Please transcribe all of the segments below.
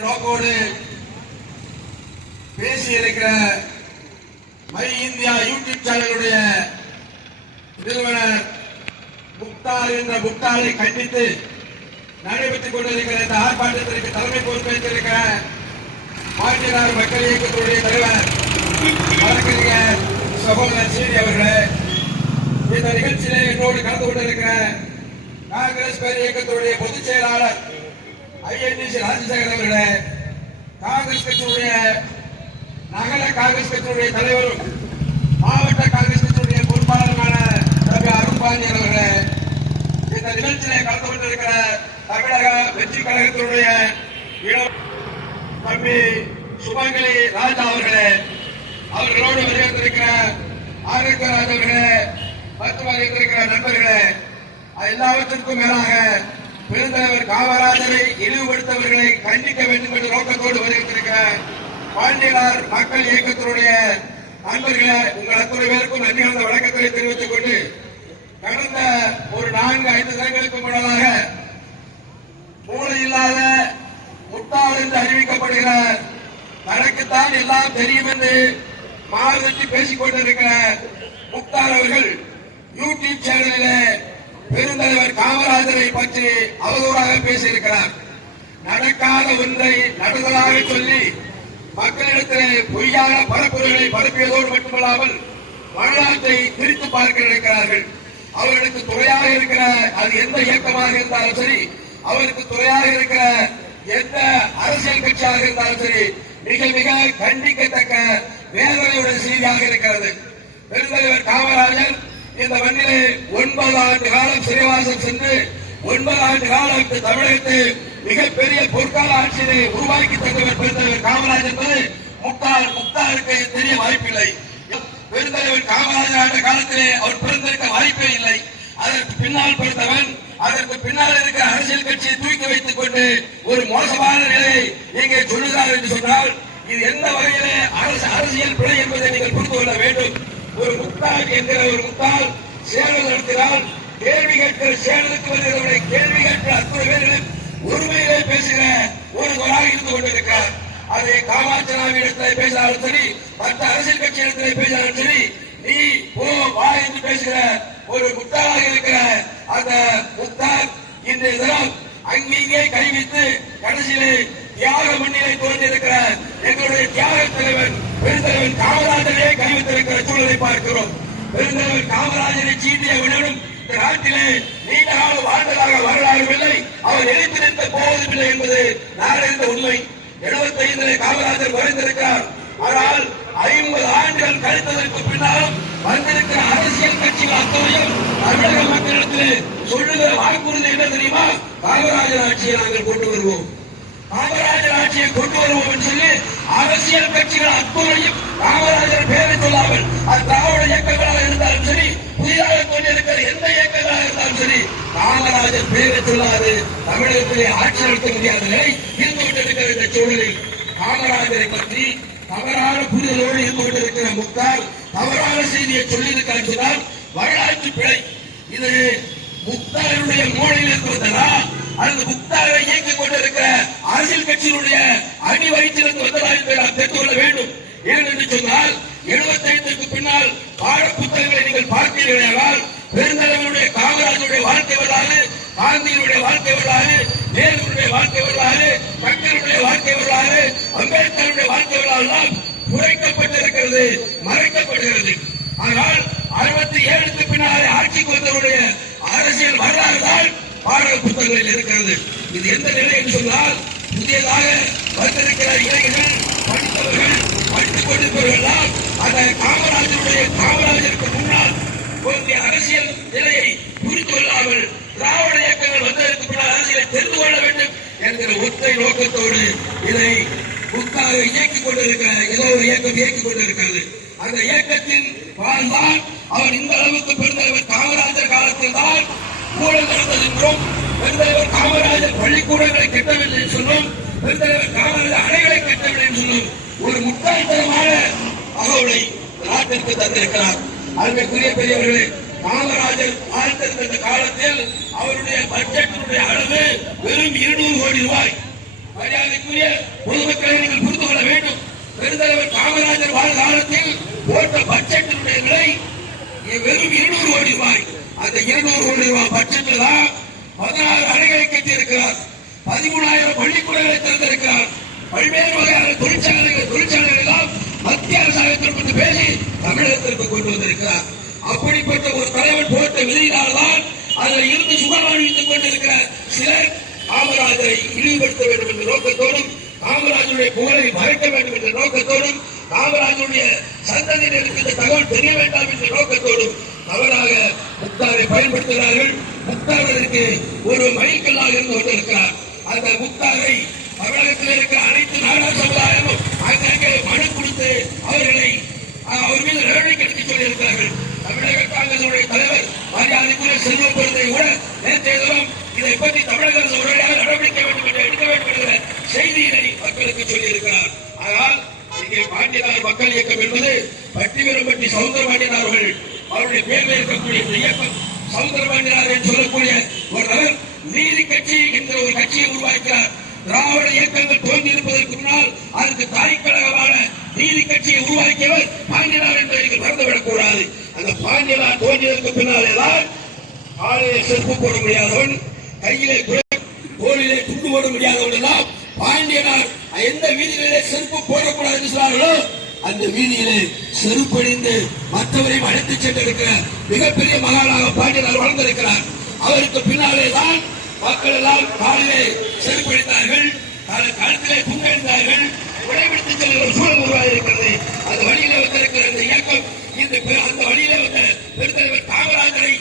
நோக்கோடு பேசியிருக்கிற my India YouTube சேனலுடைய நிறுவனர் முக்தார் என்ற முக்தாரை கண்டித்து நடைபெற்றுக் கொண்டிருக்கிற இந்த ஆர்ப்பாட்டத்திற்கு தலைமை பொறுப்பேற்றிருக்கிற பாண்டியனார் மக்கள் இயக்கத்துடைய தலைவர் வழக்கறிஞர் சகோதரர் சீனி அவர்களே இந்த நிகழ்ச்சியிலே என்னோடு கலந்து கொண்டிருக்கிற காங்கிரஸ் பேர் இயக்கத்துடைய பொதுச் செயலாளர் ஐஎன்டிசி ராஜசேகர் அவர்களே காங்கிரஸ் கட்சியுடைய நகர காங்கிரஸ் கட்சியுடைய தலைவரும் மாவட்ட காங்கிரஸ் கட்சியுடைய பொறுப்பாளருமான தம்பி அருண்பாண்டியன் அவர்களே இந்த நிகழ்ச்சியிலே கலந்து கொண்டிருக்கிற தமிழக வெற்றி கழகத்தினுடைய தம்பி சுமங்கலி ராஜா அவர்களே அவர்களோடு வருகின்றிருக்கிற ஆரோக்கியராஜ் அவர்களே மருத்துவ இருக்கிற நண்பர்களே எல்லாவற்றிற்கும் மேலாக பெருந்தலைவர் காமராஜரை இழிவுபடுத்தவர்களை கண்டிக்க வேண்டும் என்ற நோக்கத்தோடு வருகின்றிருக்கிற பாண்டியனார் மக்கள் இயக்கத்தினுடைய நண்பர்களே உங்கள் அத்தனை பேருக்கும் நன்றி கலந்த வணக்கத்தை தெரிவித்துக் கொண்டு கடந்த ஒரு நான்கு ஐந்து தினங்களுக்கு முன்னதாக மூளை இல்லாத முட்டாள் என்று அறிவிக்கப்படுகிற தனக்குத்தான் எல்லாம் தெரியும் என்று மாறுதட்டி பேசிக் கொண்டிருக்கிற முக்தார் அவர்கள் யூடியூப் சேனலில் பெருந்தலைவர் காமராஜரை பற்றி அவதூறாக பேசியிருக்கிறார். நடக்காத ஒன்றை நடந்ததாக சொல்லி மக்களிடத்தில் பொய்யான பரப்புரைகளை பரப்பியதோடு மட்டுமல்லாமல் வரலாற்றை பிரித்து பார்க்க நினைக்கிறார்கள். அவர்களுக்கு துறையாக இருக்கிற அது எந்த இயக்கமாக இருந்தாலும் சரி அவருக்கு துறையாக இருக்கிற எந்த அரசியல் கட்சியாக இருந்தாலும் சரி மிக மிக கண்டிக்கத்தக்க வேதனையுடைய செய்தியாக இருக்கிறது. பெருந்தலைவர் காமராஜர் இந்த மண்ணிலே ஒன்பது ஆண்டு காலம் சிறைவாசம் சென்று ஒன்பது ஆண்டு காலம் இந்த தமிழகத்தை மிகப்பெரிய பொற்கால ஆட்சியை உருவாக்கி தந்தவர் பெருந்தலைவர் காமராஜர் என்பது முக்தார் முக்தாருக்கு தெரிய வாய்ப்பில்லை. பெருந்தலைவர் காமராஜர் ஆண்ட காலத்திலே அவர் பிறந்திருக்க வாய்ப்பே இல்லை. அதற்கு பின்னால் பிறந்தவன் அதற்கு பின்னால் இருக்க அரசியல் கட்சியை தூக்கி வைத்துக் கொண்டு ஒரு மோசமான நிலையை இங்கே சொல்லுகிறார் என்று சொன்னால் இது எந்த வகையிலே அரசு அரசியல் பிழை என்பதை நீங்கள் புரிந்து கொள்ள வேண்டும். ஒரு முத்தாள் என்கிற ஒரு முத்தாள் சேவல் நடத்தினால் கேள்வி கேட்கிற சேவலுக்கு வருகிறவரை கேள்வி கேட்கிற அத்தனை பேரிடம் உரிமையிலே பேசுகிற ஒருவராக இருந்து கொண்டிருக்கிறார். அது காமாட்சராம இடத்திலே பேசினாலும் சரி மற்ற அரசியல் கட்சி இடத்திலே பேசினாலும் சரி நீ போ வா என்று பேசுகிற ஒரு முத்தாளாக இருக்கிற அந்த முத்தார் இன்றைய தினம் அங்கிங்கே கைவித்து கடைசியிலே தியாக மண்ணிலே தோன்றியிருக்கிற எங்களுடைய தியாக தலைவன் பெருந்தலைவன் காவல் வைத்திருக்கிற சூழலை பார்க்கிறோம். பெருந்தலைவர் காமராஜரை சீண்டிய விடனும் இந்த நாட்டிலே நீண்ட காலம் வாழ்ந்ததாக வரலாறு இல்லை. அவர் நினைத்து நிற்க போவதுமில்லை என்பது நாடறிந்த உண்மை. எழுபத்தி ஐந்திலே காமராஜர் மறைந்திருக்கிறார் ஆனால் ஐம்பது ஆண்டுகள் கழித்ததற்கு பின்னாலும் வந்திருக்கிற அரசியல் கட்சிகள் அத்தனையும் தமிழக மக்களிடத்திலே சொல்லுகிற வாக்குறுதி என்ன தெரியுமா? காமராஜர் ஆட்சியை நாங்கள் கொண்டு வருவோம். காமராஜர் ஆட்சியை கொண்டு வருவோம் என்று சொல்லி அரசியல் கட்சிகள் அத்துறையும் காமராஜர் பேரை சொல்லாமல் அது திராவிட இயக்கங்களாக இருந்தாலும் சரி புதிதாக கொண்டிருக்கிற எந்த இயக்கங்களாக இருந்தாலும் சரி காமராஜர் பேரை சொல்லாது தமிழகத்திலே ஆட்சி நடத்த முடியாத நிலை இருந்து கொண்டிருக்கிற இந்த சூழலில் காமராஜரை பற்றி தவறான புரிதலோடு இருந்து கொண்டிருக்கிற முக்தார் தவறான செய்தியை சொல்லியிருக்கிறார் சொன்னால் வரலாற்று பிழை. இது முக்தாருடைய மூளையில் இருக்கிறதா? அல்லது முக்தாரை இயக்கிக் கொண்டிருக்கிற அரசியல் கட்சியினுடைய அணி வயிற்றிலிருந்து வந்ததாக நாம் தெரிந்து கொள்ள வேண்டும். ஏனென்று சொன்னால் எழுபத்தைந்துக்கு பின்னால் பாட புத்தகங்களை நீங்கள் பார்த்தீர்களால் பெருந்தலைவனுடைய காமராஜருடைய வாழ்க்கை வரலாறு காந்தியினுடைய வாழ்க்கை வரலாறு நேருடைய வாழ்க்கை வரலாறு மக்களுடைய வாழ்க்கை வரலாறு அம்பேத்கருடைய வாழ்க்கை வரலாறு குறைக்கப்பட்டிருக்கிறது மறைக்கப்படுகிறது ஆனால் அறுபத்தி ஏழுக்கு பின்னாலே ஆட்சிக்கு வந்தவருடைய அரசியல் வரலாறு தான் பாடல் புத்தகங்களில் இருக்கிறது இது எந்த நிலை என்று சொன்னால் புதியதாக வந்திருக்கிற இளைஞர்கள் படித்தவர்கள் படித்துக் கொண்டிருப்பவர்களால் அந்த காமராஜருடைய காமராஜருக்கு முன்னால் தோன்றிய அரசியல் நிலையை புரிந்து கொள்ளாமல் திராவிட இயக்கங்கள் வந்ததற்கு பின்னால் அரசியலை தெரிந்து கொள்ள வேண்டும் என்கிற ஒற்றை நோக்கத்தோடு இதை முத்தாக இயக்கிக் கொண்டிருக்கிற ஏதோ ஒரு இயக்கம் இயக்கிக் கொண்டிருக்கிறது. அந்த இயக்கத்தின் வாழ்ந்தான் அவர் இந்த அளவுக்கு பெருந்தலைவர் காமராஜர் காலத்தில் தான் ஊழல் நடந்தது என்றும் பெருந்தலைவர் காமராஜர் பள்ளிக்கூடங்களை கட்டவில்லை என்று சொன்னோம். பெருந்தலைவர் காமராஜர் அணைகளை கட்டவில்லை என்று சொன்னோம். ஒரு முட்டாள்தனமான தகவலை நாட்டிற்கு தந்திருக்கிறார். அருமைக்குரிய பெரியவர்களே காமராஜர் வாழ்ந்திருந்த காலத்தில் அவருடைய பட்ஜெட்டினுடைய அளவு வெறும் இருநூறு கோடி ரூபாய். மரியாதைக்குரிய பொதுமக்களை நீங்கள் புரிந்து கொள்ள வேண்டும். பெருந்தலைவர் காமராஜர் வாழ் காலத்தில் போட்ட பட்ஜெட்டினுடைய விலை வெறும் இருநூறு கோடி ரூபாய். அந்த இருநூறு கோடி ரூபாய் பட்ஜெட்டில் தான் பதினாறு அணைகளை கட்டியிருக்கிறார். பதிமூணாயிரம் பள்ளிக்கூடங்களை திறந்திருக்கிறார். பல்வேறு வகையான தொழிற்சாலைகள் தொழிற்சாலைகள் எல்லாம் மத்திய அரசாங்கத்தில் வந்து பேசி தமிழகத்திற்கு கொண்டு வந்திருக்கிறார். அப்படிப்பட்ட ஒரு தலைவர் போட்ட விதியினால்தான் அதில் இருந்து சுகம் அணிவித்துக் கொண்டிருக்கிற சிலர் காமராஜரை இழிவுபடுத்த வேண்டும் என்ற நோக்கத்தோடும் காமராஜருடைய புகழை மறைக்க வேண்டும் என்ற நோக்கத்தோடும் காமராஜருடைய சந்ததியினருக்கு இந்த தகவல் தெரிய வேண்டாம் என்ற நோக்கத்தோடும் தவறாக முக்தாரை பயன்படுத்துகிறார்கள். முக்தார் ஒரு மைக்கல்லாக இருந்து கொண்டிருக்கிறார். அந்த முக்தாரை தமிழகத்தில் இருக்கிற அனைத்து நாடார் சமுதாயமும் அங்கங்கே மனு கொடுத்து அவர்களை அவர் மீது நடவடிக்கை எடுக்க சொல்லியிருக்கிறார்கள் தமிழக காங்கிரசுடைய தலைவர் மரியாதைக்குரிய செல்வ பொருத்தை கூட நேற்றைய தினம் இதை பற்றி தமிழக அரசு உடனடியாக நடவடிக்கை வேண்டும் என்று எடுக்க வேண்டும் என்கிற செய்தியினை மக்களுக்கு சொல்லியிருக்கிறார். ஆனால் இங்கே பாண்டியனார் மக்கள் இயக்கம் என்பது பட்டிவரம்பட்டி சவுந்தரபாண்டியன் அவர்கள் அவருடைய பேரில் இருக்கக்கூடிய ஐயப்பன் இயக்கம் என்று சொல்லக்கூடிய ஒரு நபர் நீதி கட்சி என்கிற ஒரு கட்சியை உருவாக்கிறார். திராவிட இயக்கங்கள் தோன்றி இருப்பதற்கு முன்னால் அதுக்கு தாய்க்கழகமான நீதி கட்சியை உருவாக்கியவர் பாண்டியனார் என்று நீங்கள் மறந்துவிடக் கூடாது அந்த பாண்டியனார் தோன்றியதற்கு பின்னாலே தான் காலையிலே செருப்பு போட முடியாதவன் கையிலே குடை- துண்டு போட முடியாதவன் எல்லாம் பாண்டியனார். எந்த வீதியிலே செருப்பு போடக்கூடாது என்று சொன்னார்களோ அந்த வீதியிலே செருப்படிந்து மற்றவரையும் அழைத்துச் சென்றிருக்கிற மிகப்பெரிய மகானாக பாண்டியனார் வளர்ந்திருக்கிறார். அவருக்கு பின்னாலே தான் மக்கள் எல்லாம் காலிலே செருப்படித்தார்கள். கால- கழுத்திலே துண்டெடுத்தார்கள் உடைபிடித்து செல்கிற சூழல் உருவாக இருக்கிறது. அந்த வழி வந்திருக்கிற இந்த இயக்கம் இந்த பெ- அந்த வழியில வந்த பெருந்தலைவர் காமராஜரை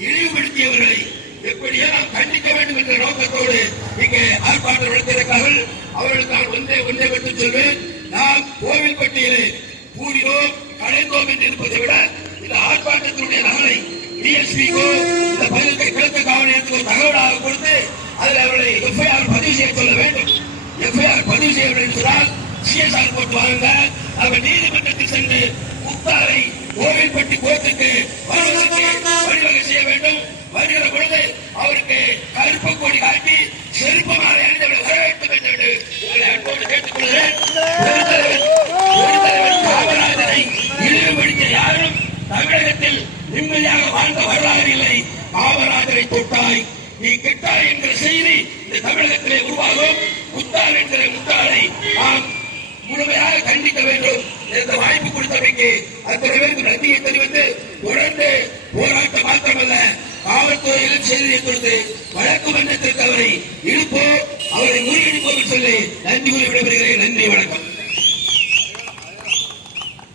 இழிவுபடுத்தியவர்களை எப்படியே நாம் கண்டிக்க வேண்டும் என்ற நோக்கத்தோடு இங்கே ஆர்ப்பாட்டம் நடத்தியிருக்கிறார்கள் அவர்களுக்கு நான் ஒன்றே ஒன்றே மட்டும் சொல்வேன் நாம் கோவில்பட்டியிலே கூடினோம் கலைந்தோம் இருப்பதை விட இந்த ஆர்ப்பாட்டத்தினுடைய நகலை டிஎஸ்பிக்கோ இந்த பதினெட்டு கிழக்கு காவல் நிலையத்துக்கு தகவலாக கொடுத்து அதில் அவர்களை எஃப்ஐஆர் பதிவு செய்ய சொல்ல வேண்டும். எஃப்ஐஆர் பதிவு செய்ய வேண்டும் என்றால் சிஎஸ்ஆர் போட்டு வாங்க அவர் நீதிமன்றத்தில் சென்று முக்தாரை கோவில்பட்டி கோர்ட்டுக்கு வழிவகை செய்ய வேண்டும். வருகிற பொழுது அவருக்கு கருப்பு கொடி காட்டி செருப்பு மாலை அணிந்தவர்கள் வர வேண்டும் என்று உங்களை அன்போடு கேட்டுக்கொள்கிறேன். காமராஜரை தமிழகத்தில் நிம்மதியாக வாழ்ந்த வரலாறு இல்லை. காமராஜரை தொட்டாய் நீ கெட்டாய் என்ற செய்தி இந்த தமிழகத்திலே உருவாகும். முத்தார் என்கிற முத்தாரை நாம் முழுமையாக கண்டிக்க வேண்டும். என்ற வாய்ப்பு கொடுத்தமைக்கு அத்தனை பேருக்கு நன்றியை தெரிவித்து தொடர்ந்து போராட்டம் மாத்திரமல்ல காவல்துறையிலும் செய்தியை கொடுத்து